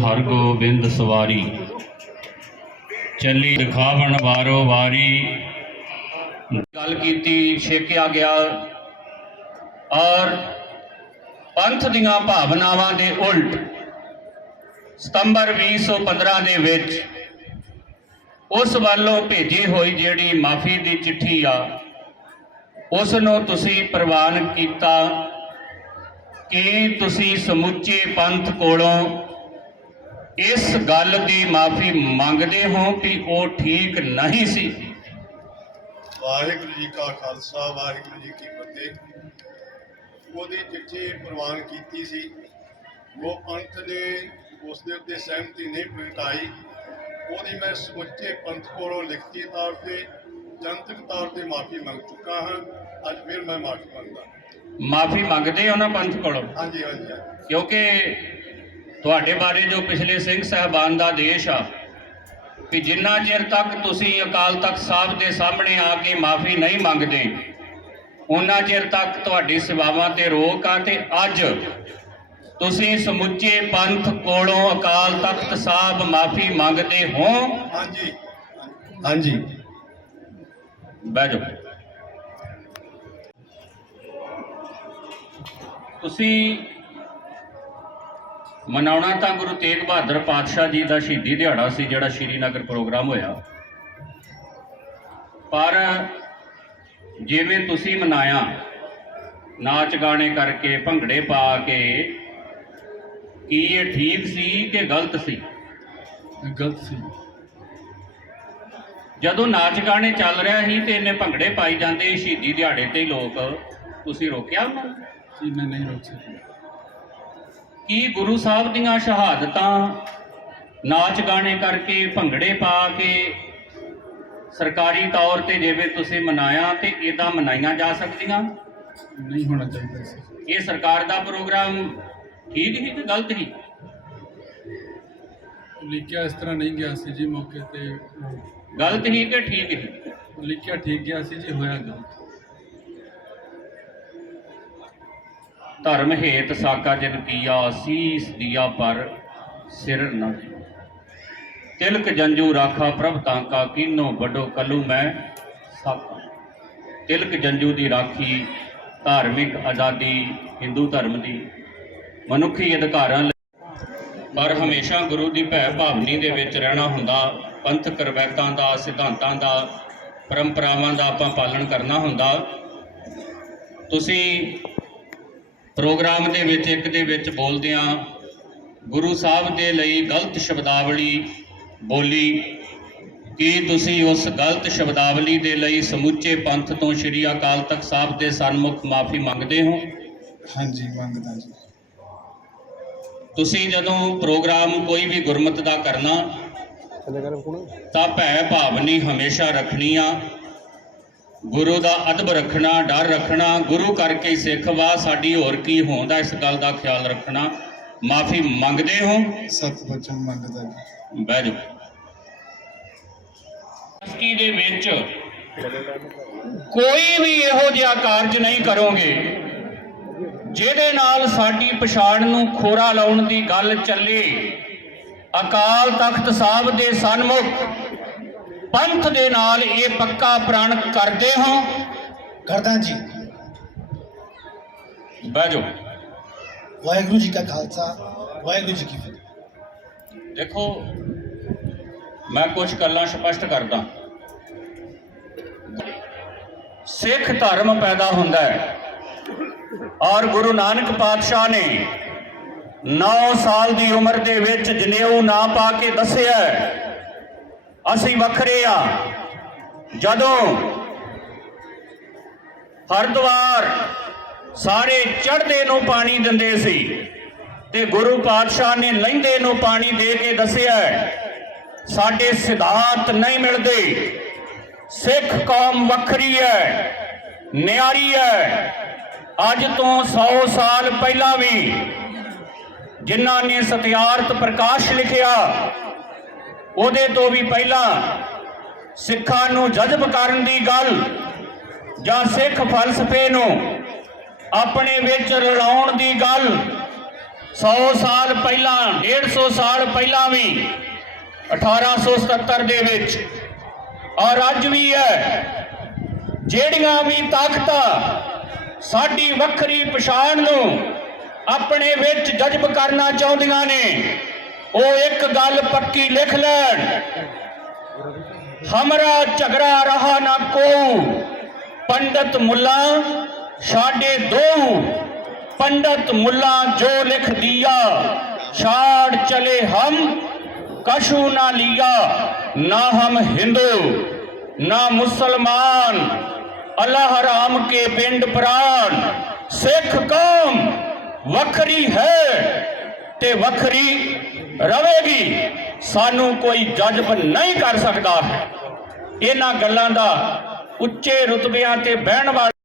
ਹਰ ਗੋਬਿੰਦ ਸਵਾਰੀ। ਚੱਲੀ ਦਿਖਾਵਣ ਵਾਰੋ ਵਾਰੀ। ਗੱਲ ਕੀਤੀ, ਛੇਕਿਆ ਗਿਆ। ਔਰ ਪੰਥ ਦੀਆਂ ਭਾਵਨਾਵਾਂ ਦੇ ਉਲਟ ਸਤੰਬਰ 2015 ਦੇ ਵਿੱਚ ਉਸ ਵੱਲੋਂ ਭੇਜੀ ਹੋਈ ਜਿਹੜੀ ਮਾਫੀ ਦੀ ਚਿੱਠੀ ਆ ਉਸ ਨੂੰ ਤੁਸੀਂ ਪ੍ਰਵਾਨ ਕੀਤਾ ਕਿ ਤੁਸੀਂ ਸਮੁੱਚੇ ਪੰਥ ਕੋਲੋਂ ਇਸ ਗੱਲ ਦੀ ਮਾਫੀ ਮੰਗਦੇ ਹੋ ਕਿ ਉਹ ਠੀਕ ਨਹੀਂ ਸੀ। ਵਾਹਿਗੁਰੂ ਜੀ ਕਾ ਖਾਲਸਾ ਵਾਹਿਗੁਰੂ ਜੀ ਕੀ ਫਤਿਹ। ਉਹਦੀ ਚਿੱਠੀ ਪ੍ਰਵਾਨ ਕੀਤੀ ਸੀ। ਉਹ ਪੰਥ ਨੇ ਉਸ ਦੇ ਉੱਤੇ ਸਹਿਮਤੀ ਨਹੀਂ ਪ੍ਰਗਟਾਈ। ਉਹਦੀ ਮੈਂ ਸਮੁੱਚੇ ਪੰਥ ਕੋਲੋਂ ਲਿਖਤੀ ਤੌਰ ਤੇ ਜਨਤਕ ਤੌਰ ਤੇ ਮਾਫੀ ਮੰਗ ਚੁੱਕਾ ਹਾਂ। ਅੱਜ ਫਿਰ ਮੈਂ ਮਾਫੀ ਮੰਗਦਾ। ਮਾਫੀ ਮੰਗਦੇ ਹੋ ਨਾ ਪੰਥ ਕੋਲੋਂ? ਹਾਂਜੀ ਹਾਂਜੀ। ਕਿਉਂਕਿ ਤੁਹਾਡੇ ਬਾਰੇ ਜੋ ਪਿਛਲੇ ਸਿੰਘ ਸਾਹਿਬਾਨ ਦਾ ਆਦੇਸ਼ ਆ ਕਿ ਜਿੰਨਾ ਚਿਰ ਤੱਕ ਤੁਸੀਂ ਅਕਾਲ ਤਖਤ ਸਾਹਿਬ ਦੇ ਸਾਹਮਣੇ ਆ ਕੇ ਮਾਫੀ ਨਹੀਂ ਮੰਗਦੇ ਉਹਨਾਂ ਚਿਰ ਤੱਕ ਤੁਹਾਡੀ ਸੇਵਾਵਾਂ ਤੇ ਰੋਕ ਆ ਤੇ ਅੱਜ ਤੁਸੀਂ ਸਮੁੱਚੇ ਪੰਥ ਕੋਲੋਂ ਅਕਾਲ ਤਖਤ ਸਾਹਿਬ ਮਾਫੀ ਮੰਗਦੇ ਹੋ? ਹਾਂਜੀ। ਹਾਂਜੀ। ਬਹਿ ਜਾਓ। ਤੁਸੀਂ ਮਨਾਉਣਾ ਤਾਂ ਗੁਰੂ ਤੇਗ ਬਹਾਦਰ ਪਾਤਸ਼ਾਹ ਜੀ ਦਾ ਸ਼ਹੀਦੀ ਦਿਹਾੜਾ ਸੀ ਜਿਹੜਾ ਸ਼੍ਰੀਨਗਰ ਪ੍ਰੋਗਰਾਮ ਹੋਇਆ। ਪਰ ਜਿਵੇਂ ਤੁਸੀਂ ਮਨਾਇਆ ਨਾਚ ਗਾਣੇ ਕਰਕੇ ਭੰਗੜੇ ਪਾ ਕੇ ਕੀ ਇਹ ਠੀਕ ਸੀ ਕਿ ਗਲਤ ਸੀ? ਗਲਤ ਸੀ। ਜਦੋਂ ਨਾਚ ਗਾਣੇ ਚੱਲ ਰਿਹਾ ਸੀ ਤੇ ਇਹਨੇ ਭੰਗੜੇ ਪਾਈ ਜਾਂਦੇ ਸ਼ਹੀਦੀ ਦਿਹਾੜੇ ਤੇ ਲੋਕ ਤੁਸੀਂ ਰੋਕਿਆ ਉਹਨਾਂ ਨੂੰ? ਜੀ ਮੈਂ ਨਹੀਂ ਰੋਕ ਸਕਿਆ ਕੀ ਗੁਰੂ ਸਾਹਿਬ ਦੀਆਂ ਸ਼ਹਾਦਤਾਂ ਨਾਚ ਗਾਣੇ ਕਰਕੇ ਭੰਗੜੇ ਪਾ ਕੇ ਸਰਕਾਰੀ ਤੌਰ ਤੇ ਜਿਵੇਂ ਤੁਸੀਂ ਮਨਾਇਆ ਤੇ ਇਦਾਂ ਮਨਾਈਆਂ ਜਾ ਸਕਦੀਆਂ? ਨਹੀਂ ਹੋਣਾ ਚਾਹੀਦਾ ਸੀ। ਇਹ ਸਰਕਾਰ ਦਾ ਪ੍ਰੋਗਰਾਮ ਠੀਕ ਹੀ ਕਿ ਗਲਤ ਹੀ? ਲਿਖਿਆ ਇਸ ਤਰ੍ਹਾਂ ਨਹੀਂ ਗਿਆ ਸੀ ਜੀ ਮੌਕੇ ਤੇ। ਗਲਤ ਹੀ ਕਿ ਠੀਕ ਹੀ? ਲਿਖਿਆ ਠੀਕ ਗਿਆ ਸੀ ਜੀ ਹੋਇਆ ਗਲਤ। ਧਰਮ ਹੇਤ ਸਾਕਾ ਜਨ ਕੀਆ, ਸੀਸ ਦਿਆ ਪਰ ਸਿਰ ਨਾ ਤਿਲਕ ਜੰਜੂ ਰਾਖਾ ਪ੍ਰਭ ਤਾਂਕਾ ਕੀਨੋ ਵੱਡੋ ਕਲੂ ਮੈਂ ਸਾਕਾ। ਤਿਲਕ ਜੰਜੂ ਦੀ ਰਾਖੀ ਧਾਰਮਿਕ ਆਜ਼ਾਦੀ ਹਿੰਦੂ ਧਰਮ ਦੀ। ਮਨੁੱਖੀ ਅਧਿਕਾਰਾਂ ਲਈ ਪਰ ਹਮੇਸ਼ਾ ਗੁਰੂ ਦੀ ਭੈ ਭਾਵਨੀ ਦੇ ਵਿੱਚ ਰਹਿਣਾ ਹੁੰਦਾ। ਪੰਥ ਰਵਾਇਤਾਂ ਦਾ, ਸਿਧਾਂਤਾਂ ਦਾ, ਪਰੰਪਰਾਵਾਂ ਦਾ ਆਪਾਂ ਪਾਲਣ ਕਰਨਾ ਹੁੰਦਾ। ਤੁਸੀਂ ਪ੍ਰੋਗਰਾਮ ਦੇ ਵਿੱਚ ਇੱਕ ਦੇ ਵਿੱਚ ਬੋਲਦਿਆਂ ਗੁਰੂ ਸਾਹਿਬ ਦੇ ਲਈ ਗਲਤ ਸ਼ਬਦਾਵਲੀ ਬੋਲੀ ਕੀ ਤੁਸੀਂ ਉਸ ਗਲਤ ਸ਼ਬਦਾਵਲੀ ਦੇ ਲਈ ਸਮੁੱਚੇ ਪੰਥ ਤੋਂ ਸ੍ਰੀ ਅਕਾਲ ਤਖਤ ਸਾਹਿਬ ਦੇ ਸਨਮੁਖ ਮਾਫੀ ਮੰਗਦੇ ਹੋ? ਹਾਂਜੀ ਮੰਗਦਾ ਜੀ। ਤੁਸੀਂ ਜਦੋਂ ਪ੍ਰੋਗਰਾਮ ਕੋਈ ਵੀ ਗੁਰਮਤ ਦਾ ਕਰਨਾ ਤਾਂ ਭੈ ਭਾਵਨੀ ਹਮੇਸ਼ਾ ਰੱਖਣੀ ਆ। ਗੁਰੂ ਦਾ ਅਦਬ ਰੱਖਣਾ ਡਰ ਰੱਖਣਾ ਗੁਰੂ ਕਰਕੇ ਸਿੱਖ ਵਾ ਸਾਡੀ ਹੋਰ ਕੀ ਹੋਂਦਾ ਇਸ ਗੱਲ ਦਾ ਖਿਆਲ ਰੱਖਣਾ। ਮਾਫੀ ਮੰਗਦੇ ਹੋ? ਸਤ ਬਚਨ ਮੰਗਦਾ ਜੀ। ਬਹਿ ਜਾਓ। ਸਕੀ ਦੇ ਵਿੱਚ ਕੋਈ ਵੀ ਇਹੋ ਜਿਹਾ ਕਾਰਜ ਨਹੀਂ ਕਰੋਗੇ ਜਿਹਦੇ ਨਾਲ ਸਾਡੀ ਪਛਾਣ ਨੂੰ ਖੋਰਾ ਲਾਉਣ ਦੀ ਗੱਲ ਚੱਲੇ। ਅਕਾਲ ਤਖਤ ਸਾਹਿਬ ਦੇ ਸਨਮੁਖ ਪੰਥ ਦੇ ਨਾਲ ਇਹ ਪੱਕਾ ਪ੍ਰਣ ਕਰਦੇ ਹੋ। ਕਰਦਾ ਜੀ। ਬਹਿ ਜਾਓ। ਵਾਹਿਗੁਰੂ ਜੀ ਕਾ ਖਾਲਸਾ ਵਾਹਿਗੁਰੂ ਜੀ ਕੀ ਫਤਿਹ। ਦੇਖੋ ਮੈਂ ਕੁਝ ਗੱਲਾਂ ਸਪਸ਼ਟ ਕਰਦਾ। ਸਿੱਖ ਧਰਮ ਪੈਦਾ ਹੁੰਦਾ ਹੈ ਔਰ ਗੁਰੂ ਨਾਨਕ ਪਾਤਸ਼ਾਹ ਨੇ 9 ਸਾਲ ਦੀ ਉਮਰ ਦੇ ਵਿੱਚ ਜਨੇਊ ਨਾ ਪਾ ਕੇ ਦੱਸਿਆ ਅਸੀਂ ਵੱਖਰੇ ਆ। ਜਦੋਂ ਹਰਦੁਆਰ ਸਾਰੇ ਚੜ੍ਹਦੇ ਨੂੰ ਪਾਣੀ ਦਿੰਦੇ ਸੀ ਤੇ ਗੁਰੂ ਪਾਤਸ਼ਾਹ ਨੇ ਲਹਿੰਦੇ ਨੂੰ ਪਾਣੀ ਦੇ ਕੇ ਦੱਸਿਆ, ਸਾਡੇ ਸਿਧਾਂਤ ਨਹੀਂ ਮਿਲਦੇ। ਸਿੱਖ ਕੌਮ ਵੱਖਰੀ ਹੈ, ਨਿਆਰੀ ਹੈ। ਅੱਜ ਤੋਂ 100 ਸਾਲ ਪਹਿਲਾਂ ਵੀ ਜਿਨ੍ਹਾਂ ਨੇ ਸਤਿਆਰਥ ਪ੍ਰਕਾਸ਼ ਲਿਖਿਆ ਉਹਦੇ ਤੋਂ ਵੀ ਪਹਿਲਾਂ ਸਿੱਖਾਂ ਨੂੰ ਜਜ਼ਬ ਕਰਨ ਦੀ ਗੱਲ ਜਾਂ ਸਿੱਖ ਫਲਸਫੇ ਨੂੰ ਆਪਣੇ ਵਿੱਚ ਰਲਾਉਣ ਦੀ ਗੱਲ 100 ਸਾਲ ਪਹਿਲਾਂ 150 ਸਾਲ ਪਹਿਲਾਂ ਵੀ 1877 ਦੇ ਵਿੱਚ। ਔਰ ਅੱਜ ਵੀ ਹੈ, ਜਿਹੜੀਆਂ ਵੀ ਤਾਕਤਾਂ ਸਾਡੀ ਵੱਖਰੀ ਪਛਾਣ ਨੂੰ ਆਪਣੇ ਵਿੱਚ ਜਜ਼ਬ ਕਰਨਾ ਚਾਹੁੰਦੀਆਂ ਨੇ ਉਹ ਇੱਕ ਗੱਲ ਪੱਕੀ ਲਿਖ ਲੈਣ। ਹਮਰਾ ਝਗੜਾ ਰਹਾ ਨਾ ਕੋਉ ਪੰਡਤ ਮੁੱਲਾ ਸਾਡੇ ਦੋ। ਪੰਡਤ ਮੁੱਲਾ ਜੋ ਲਿਖ ਦਿਆ, ਛਾੜ ਚਲੇ ਹਮ ਕਸ਼ੂ ਨਾ ਲਿਆ, ਨਾ ਹਮ ਹਿੰਦੂ, ਨਾ ਮੁਸਲਮਾਨ। ਅੱਲਾਹ ਰਾਮ ਕੇ ਪਿੰਡ ਪ੍ਰਾਨ, ਸਿੱਖ ਕੌਮ ਵੱਖਰੀ ਹੈ ਤੇ ਵੱਖਰੀ ਰਵੇਗੀ, ਸਾਨੂੰ ਕੋਈ ਜਜ਼ਬ ਨਹੀਂ ਕਰ ਸਕਦਾ। ਇਹਨਾਂ ਗੱਲਾਂ ਦਾ ਉੱਚੇ ਰੁਤਬਿਆਂ ਤੇ ਬਹਿਣ ਵਾਲੇ